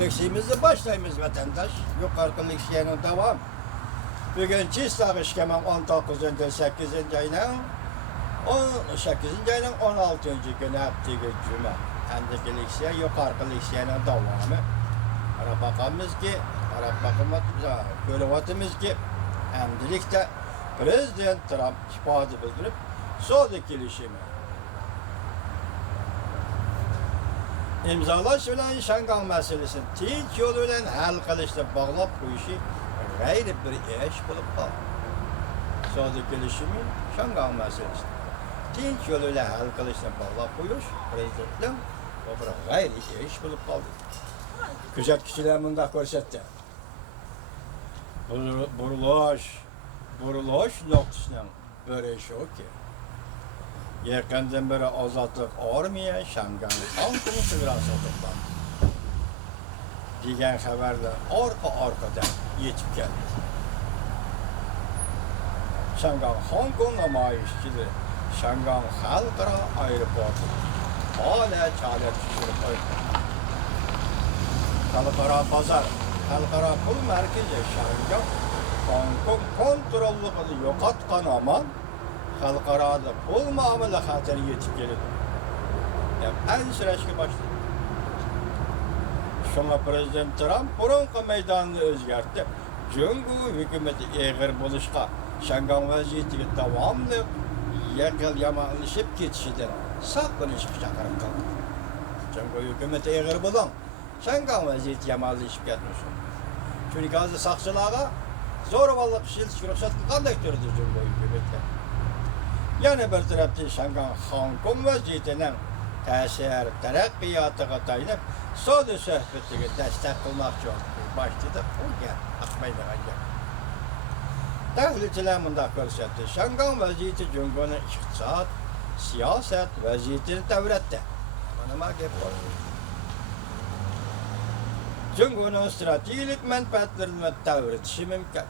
Leksiyimizi başlayımız vatandaş. Yukarı leksiyenin devam. Bugün Çislak İşkemen 19. 8. ayının 18. ayının 16. günü hafta cuma. Endeki leksiye yukarı leksiyenin devamı. Bakamız ki, görüvatımız ki, endilikte Prezident Trump ifade bildirip, soğuduk gelişimi. İmzalaş bilen Şangan meselesini tinç yoluyla hal kılışla bağlap bu işi gayri bir iş bulup kaldı. Soğuduk gelişimi Şangan meselesi. Tinç yoluyla hal kılışla bağlap bu iş Prezident'den o bir gayri iş bulup kaldı. Güzel kişiler bunda görsetti. Buruluş noktasından böyle iş o ki. Yakından beri azatlık armaya Şangan halkını sığırası toplandı. Diyen haberler arkadan yetip geldi. Şangan Hong Kong namayişçileri Şangan Halkara Aeroportu hala çare düşürüp öldü. Halkara pazar, halkara pul merkezi Şangan Hong Kong kontrollü yokatkan aman halkarada pul muamele hatırı yetip geldi. Yani en süreçli başladı. Şuna Prezident Trump burunki meydanını özgertip, Cumhur hükümeti eğer buluşka Şangan vaziyetiyle devamlı yamanlaşıp geçişinden saklanışıp çakarıp kaldı. Cumhur hükümeti eğer bulan Şangan vaziyeti yamanlaşıp gelmiş. Çünkü gazı sakçılara zorbalık şilçik ruhsat kandaktörüdür Cumhur hükümeti. Yani bir taraftan Şangan Hong Kong vaziyetinden tesir, terakkiyatıga dayanıp soda söhbetiga destek kılmak için başladı. O gel, akmaydigan gel. Tahlilçiler bunda görsetti. Şangan vaziyeti Cumhur'un iktisat, siyaset vaziyetini devlette. Bana gep var. Cumhur'un stratejik menfaatlerini devretişi mümkün.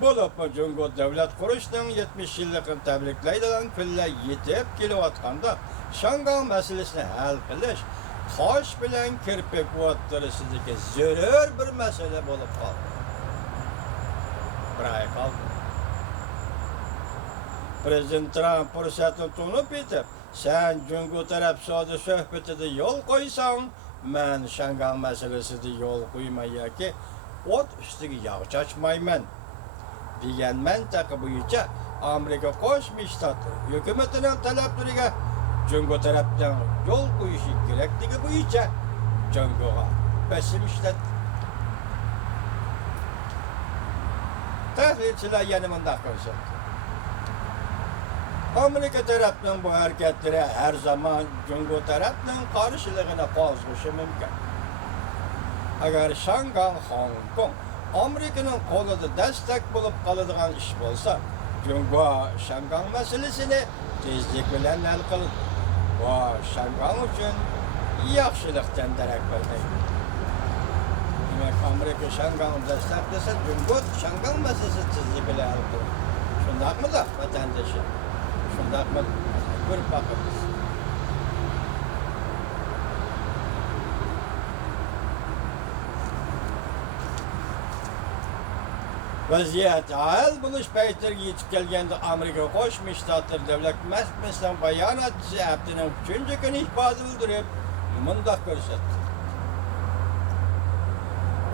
Bolup Cumhur devlet kuruluşunun 70 yıllıkını tebrikleydiğin külle yetip kelivatganda Şangan meselesini hal kılış, hoş bilen kirpik vatlarısındaki zörür bir mesele bolup kaldı. Buraya kaldı. Prezident Trump fırsatını tutup etip, sen Cumhur taraf soğudu söhbetinde yol koysan, ben Şangan meselesinde yol koymaya ki, ot üstüge yağ çaçmayman. Diyen mentakı boyunca Amerika Koşmuş Ştatları hükümetinin taleplerine Cumhur tarafından yol koyuşu gerektiği boyunca Cumhur'a besim işletti. Tahlilçiler yanımında konuştu. Amerika tarafından bu hareketlere her zaman Cumhur tarafından karşılığına kalkışı mümkün. Eğer Şangan Hong Kong Amerika'nın kolunda destek bulup kalıdığın iş olsa, Cumhur Şangan meselesini tezlik bilen el kıldı. Bu Şangan için yaxşılıktan derek vermeydi. Demek Amerika Şangan'ı desteklese, Cumhur Şangan meselesi tezlik bilen el kıldı. Şundak mı da vatandaşı? Şundak mı? Görüp bakınız. Vaziyet hal buluş peytir yetip gelgende Amerika Koşmuş Ştatları Devlet Meclisi'nden bayanatçısı haftanın 3. günü ihbarı bildirip mındak görsetti.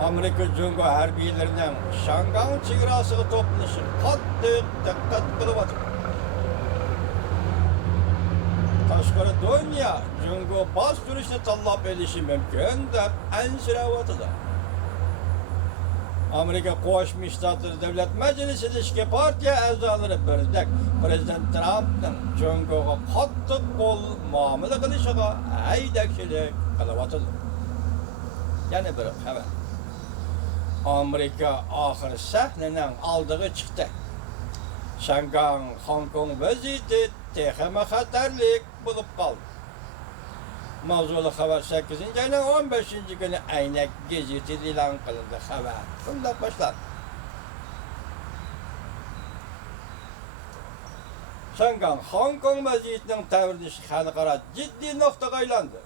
Amerika Cumhur harbiylerinden Şangan çigrasıga toplanışı kattık dikkat kılıp Taşkarı dünya Cumhur bastırışını talep edişi mümkün de ensiravatıda. Amerika Koşmuş Ştatları Devlet Meclisi'nin iki partiya azaları birdek Prezident Trump'ın Cumhur'a kattık kol muamele kılışıga aydakçilik kılıvatıdır. Yani bir haber. Amerika ahir sahneden aldığı çıktı. Şangan Hong Kong vaziyeti tehime hatarlik bulup kaldı. Mavzulu haber 8. ayının 15. günü Aynak gazeti ilan kılındı haber. Bundan başlar. Şangan Hong Kong vaziyetinin tevrinishi xalqaro ciddi noktaga aylandı.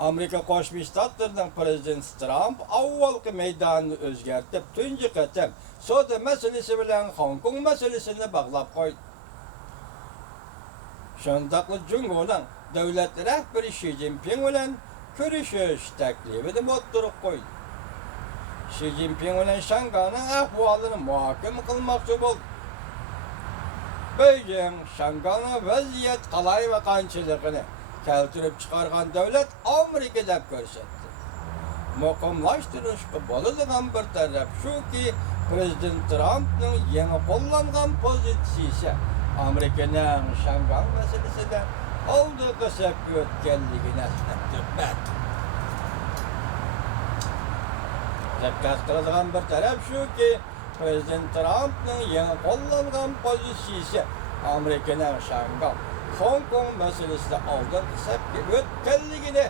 Amerika Qo'shma Shtatlarining prezidenti Tramp avvalgi meydanını o'zgartib, tunji qatam savdo masalasi bilan Hong Kong masalasini bog'lab qo'ydi. Shundaqli Jungoning davlat rahbari Xi Jinping bilan ko'rishish taklifini o'ttirib qo'ydi. Xi Jinping bilan Shanghayning ahvolini muhokama qilmoqchi bo'ldi. Beijing Shanghayning vaziyat qalay va qanchaligini keltirib chiqargan davlat Amerika deb ko'rsatdi. Muqimlashtirishga bo'ladigan bir taraf shuki, prezident Trampning yangi qo'llangan pozitsiyasi Amerikaning Shanghay masalasida oldingi safga o'tganligini eslattirdi. Diqqat qiladigan bir taraf shuki, prezident Trampning yangi qo'llangan pozitsiyasi Amerikaning Shanghay, Hong Kong masalasida oldingi safga o'tganligini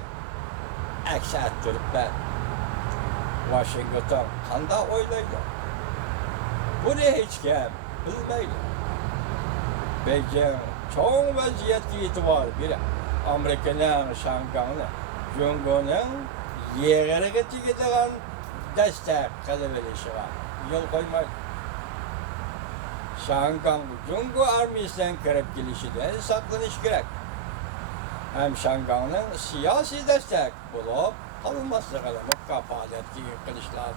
aks ettirdi. Washington qanday o'ylaydi? Buni hech kim bilmaydi. Beijing cho'ng vaziyatga e'tibor berib, Amerikaning Shanghayni Jungoning yeg'iriga tegadigan dastak qilib berishiga yo'l qo'ymaydi. Shanghay Jungo armiyasidan kirib kelishidan saqlanish kerak. Hem Shanghayning siyosiy dastak bo'lib qolmasligini kafolatga qilishlar